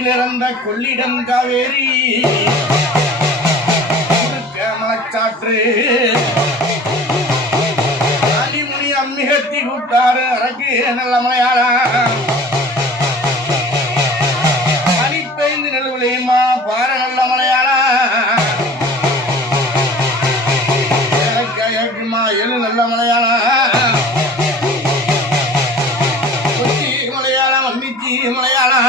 கோவிலிறந்த கொள்ளிடம் காவேரி மலச்சாற்று அணிமுனி அம்மிகத்தி கூட்டாறு அரக்கு நல்ல மலையாளம் பனிப்பைந்து நெல்விளையுமா பார நல்ல மலையாளம் எழு நல்ல மலையாளம் கொச்சி மலையாளம் வன்னிச்சி மலையாளம்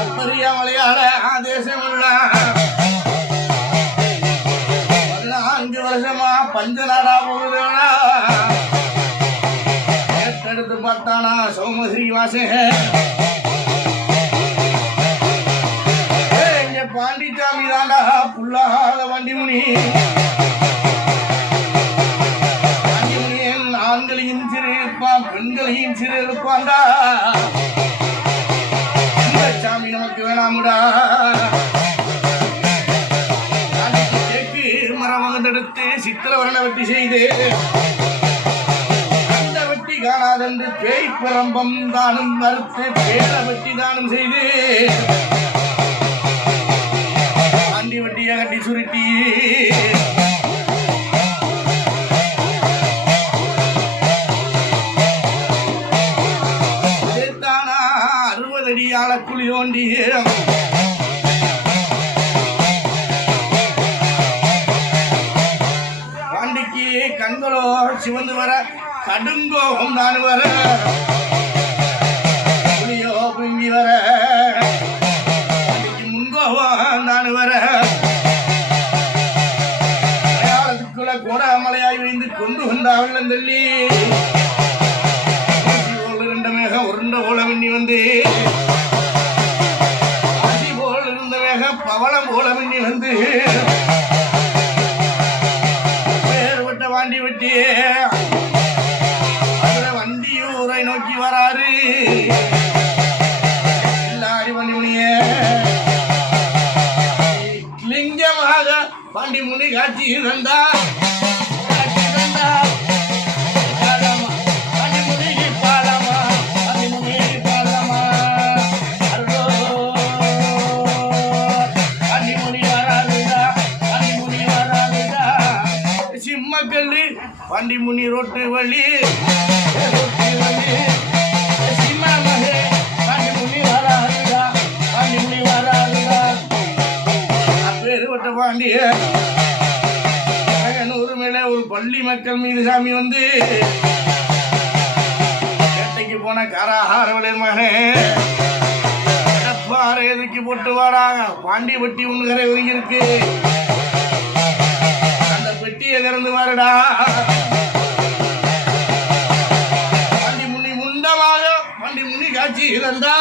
அப்பரிய மலையாள தேசமுள்ள 14 வருஷமா பஞ்ச நாடா போகுதுனா எடுத்து பார்த்தானா சோமஸ்ரீ வாசன் பாண்டிச்சாமி தாண்டா புல்லாத வண்டிமுனி வண்டிமுனியன் ஆண்களையும் சிறு இருப்பான் பெண்களையும் சிறு இருப்பான்டா இந்த சாமி நமக்கு வேணாமுடா தேக்கு மரம் வந்தெடுத்து சித்திரவரண வெட்டி செய்து அந்த வெட்டி காணாதென்று பேய் பிரம்பம் தானும் மறுத்து பேர வெட்டி தானும் செய்து வட்டியை கட்டி சுருட்டி தானா 60 அடியால குழி தோண்டி பாண்டிக்கு கண்களோ சிவந்து வர கடுங்கோகம் தான் வர புளியோ புங்கி வர நான் வர மலையாளத்துக்குள்ள கோடாமலையாய் வைந்து கொண்டு வந்தாவில்லை தள்ளி இருந்த மேகம் உருண்ட போல மின்னி வந்து அதி போல் இருந்த மேகம் பவளம் போல மின்னி வந்து வேறுபட்ட வாண்டி வெட்டி வண்டியூரை நோக்கி வராரு எல்லாடி வண்டிமுனியே பாண்டி முனி காட்சி தந்தா பாண்டி முனிக்கு பாடமா பாண்டி முனிக்கு பாடமா பாண்டி முனி வராதுடா பாண்டி முனி வராதுடா சிம்மக்கல்லு பாண்டி முனி ரோட்டு வழி சிம்மமகே பாண்டி முனி வராதுடா பாண்டி முனி வராதுடா பாண்டிய மேல ஒரு பள்ளி மக்கள் மீது சாமி வந்து வேட்டைக்கு போன காராகார மகனே பாறை எதுக்கு போட்டு வாடாங்க பாண்டி பெட்டி ஒண்ணு கரை ஒதுங்கி இருக்கு அந்த பெட்டியை திறந்து வாருடா பாண்டி முனி முண்டமாக பாண்டி முனி காட்சி இருந்தா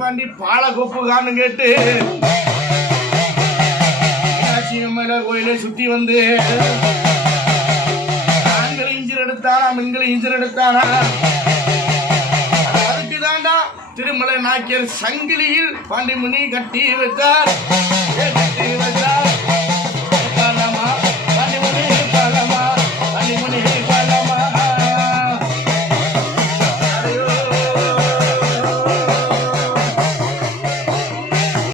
பாண்டி பால கொப்பு காணும் கேட்டு கோயிலை சுத்தி வந்து ஆண்களை இன்ஜின் எடுத்தானா பெண்களை இன்ஜின் எடுத்தானா அதுக்கு தாண்டா திருமலை நாக்கியர் சங்கிலியில் பாண்டி முனி கட்டி வைத்தார்